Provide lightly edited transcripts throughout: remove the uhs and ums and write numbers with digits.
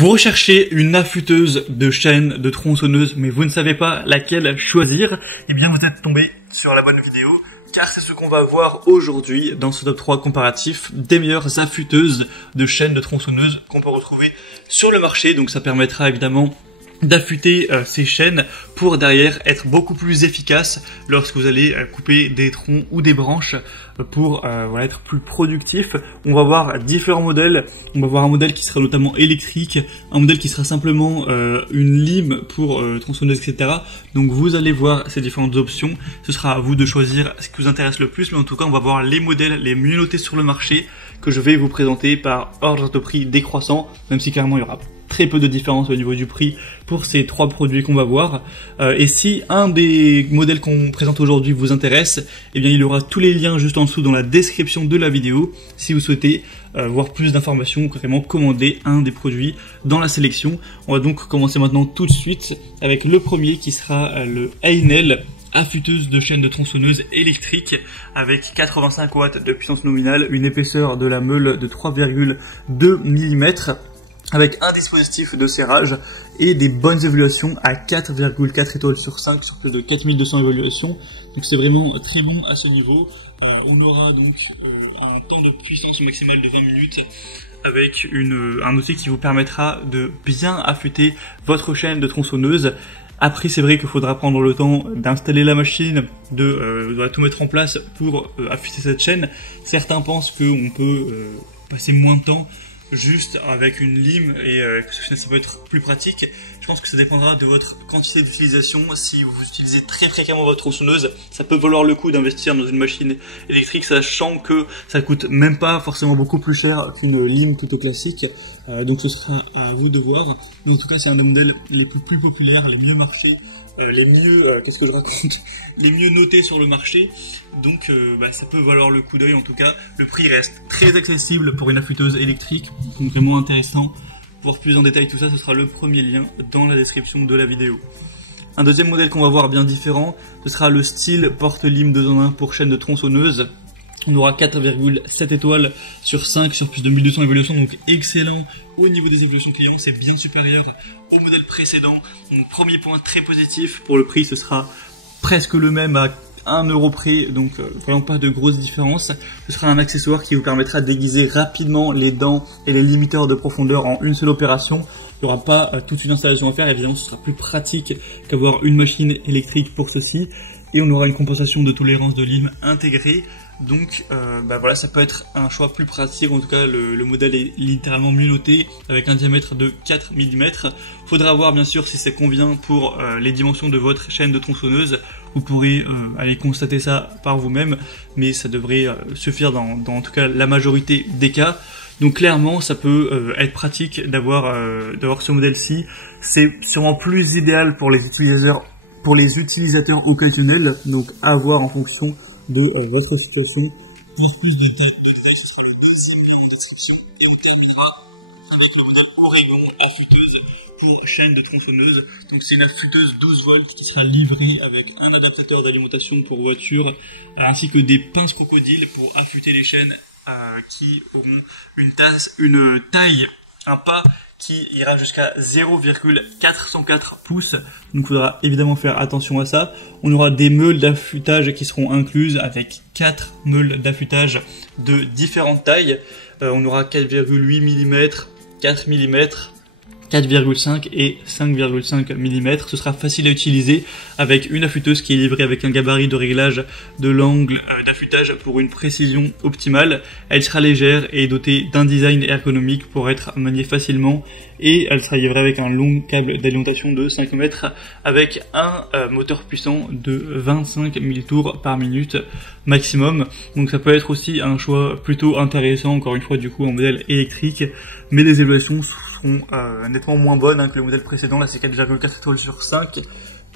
Vous recherchez une affûteuse de chaîne, de tronçonneuse, mais vous ne savez pas laquelle choisir? Eh bien, vous êtes tombé sur la bonne vidéo, car c'est ce qu'on va voir aujourd'hui dans ce top 3 comparatif des meilleures affûteuses de chaîne, de tronçonneuse qu'on peut retrouver sur le marché. Donc ça permettra évidemment d'affûter ces chaînes pour derrière être beaucoup plus efficace lorsque vous allez couper des troncs ou des branches pour voilà, être plus productif. On va voir différents modèles. On va voir un modèle qui sera notamment électrique, un modèle qui sera simplement une lime pour tronçonneuse, etc. Donc vous allez voir ces différentes options. Ce sera à vous de choisir ce qui vous intéresse le plus, mais en tout cas on va voir les modèles les mieux notés sur le marché que je vais vous présenter par ordre de prix décroissant, même si clairement il y aura très peu de différence au niveau du prix pour ces trois produits qu'on va voir. Et si un des modèles qu'on présente aujourd'hui vous intéresse, eh bien il y aura tous les liens juste en dessous dans la description de la vidéo si vous souhaitez voir plus d'informations ou carrément commander un des produits dans la sélection. On va donc commencer maintenant tout de suite avec le premier qui sera le Heinel affûteuse de chaîne de tronçonneuse électrique avec 85 watts de puissance nominale, une épaisseur de la meule de 3,2 mm, avec un dispositif de serrage et des bonnes évaluations à 4,4 étoiles sur 5 sur plus de 4200 évaluations. Donc c'est vraiment très bon à ce niveau. On aura donc un temps de puissance maximale de 20 minutes avec un outil qui vous permettra de bien affûter votre chaîne de tronçonneuse. Après, c'est vrai qu'il faudra prendre le temps d'installer la machine, de tout mettre en place pour affûter cette chaîne. Certains pensent qu'on peut passer moins de temps juste avec une lime et que ça peut être plus pratique. Je pense que ça dépendra de votre quantité d'utilisation. Si vous utilisez très fréquemment votre tronçonneuse, ça peut valoir le coup d'investir dans une machine électrique, sachant que ça coûte même pas forcément beaucoup plus cher qu'une lime plutôt classique. Donc ce sera à vous de voir. Mais en tout cas, c'est un des modèles les plus populaires, les mieux marchés, les mieux, les mieux notés sur le marché. Donc ça peut valoir le coup d'œil. En tout cas, le prix reste très accessible pour une affûteuse électrique. Donc vraiment intéressant. Pour voir plus en détail tout ça, ce sera le premier lien dans la description de la vidéo. Un deuxième modèle qu'on va voir bien différent, ce sera le style porte-lime 2 en 1 pour chaîne de tronçonneuse. On aura 4,7 étoiles sur 5 sur plus de 1200 évaluations, donc excellent au niveau des évaluations clients, c'est bien supérieur au modèle précédent. Donc premier point très positif, pour le prix ce sera presque le même à 1 euro près, donc vraiment pas de grosse différence. Ce sera un accessoire qui vous permettra de déguiser rapidement les dents et les limiteurs de profondeur en une seule opération. Il n'y aura pas toute une installation à faire, évidemment ce sera plus pratique qu'avoir une machine électrique pour ceci. Et on aura une compensation de tolérance de lime intégrée. Donc voilà, ça peut être un choix plus pratique. En tout cas, le modèle est littéralement mieux noté avec un diamètre de 4 mm. Faudra voir bien sûr si ça convient pour les dimensions de votre chaîne de tronçonneuse. Vous pourrez aller constater ça par vous-même, mais ça devrait suffire dans en tout cas la majorité des cas. Donc clairement, ça peut être pratique d'avoir ce modèle-ci. C'est sûrement plus idéal pour les utilisateurs occasionnels, donc à voir en fonction de votre situation. Plus de tests, le deuxième lien de description, et on terminera avec le modèle Oregon affûteuse pour chaîne de tronçonneuse. Donc c'est une affûteuse 12 volts qui sera livrée avec un adaptateur d'alimentation pour voiture, ainsi que des pinces crocodiles pour affûter les chaînes qui auront une taille, un pas qui ira jusqu'à 0,404 pouces. Donc il faudra évidemment faire attention à ça. On aura des meules d'affûtage qui seront incluses avec 4 meules d'affûtage de différentes tailles. On aura 4,8 mm, 4 mm, 4,5 et 5,5 mm. Ce sera facile à utiliser avec une affûteuse qui est livrée avec un gabarit de réglage de l'angle d'affûtage pour une précision optimale. Elle sera légère et dotée d'un design ergonomique pour être maniée facilement, et elle sera livrée avec un long câble d'alimentation de 5 mètres avec un moteur puissant de 25 000 tours par minute maximum. Donc ça peut être aussi un choix plutôt intéressant, encore une fois du coup en modèle électrique, mais les évaluations seront nettement moins bonnes que le modèle précédent. Là c'est 4,4 étoiles sur 5,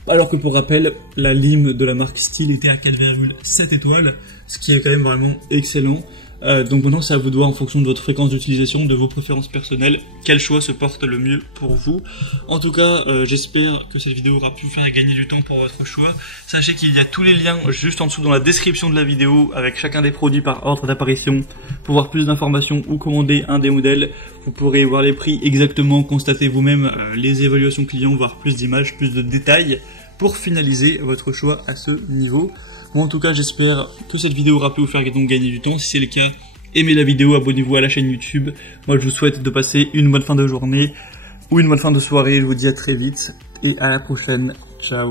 alors que pour rappel la lime de la marque Stihl était à 4,7 étoiles, ce qui est quand même vraiment excellent. Donc maintenant c'est à vous de voir en fonction de votre fréquence d'utilisation, de vos préférences personnelles, quel choix se porte le mieux pour vous. En tout cas, j'espère que cette vidéo aura pu vous faire gagner du temps pour votre choix. Sachez qu'il y a tous les liens juste en dessous dans la description de la vidéo avec chacun des produits par ordre d'apparition. Pour voir plus d'informations ou commander un des modèles, vous pourrez voir les prix exactement, constater vous-même les évaluations clients, voir plus d'images, plus de détails pour finaliser votre choix à ce niveau. Bon, en tout cas, j'espère que cette vidéo aura pu vous faire donc gagner du temps. Si c'est le cas, aimez la vidéo, abonnez-vous à la chaîne YouTube. Moi, je vous souhaite de passer une bonne fin de journée ou une bonne fin de soirée. Je vous dis à très vite et à la prochaine. Ciao.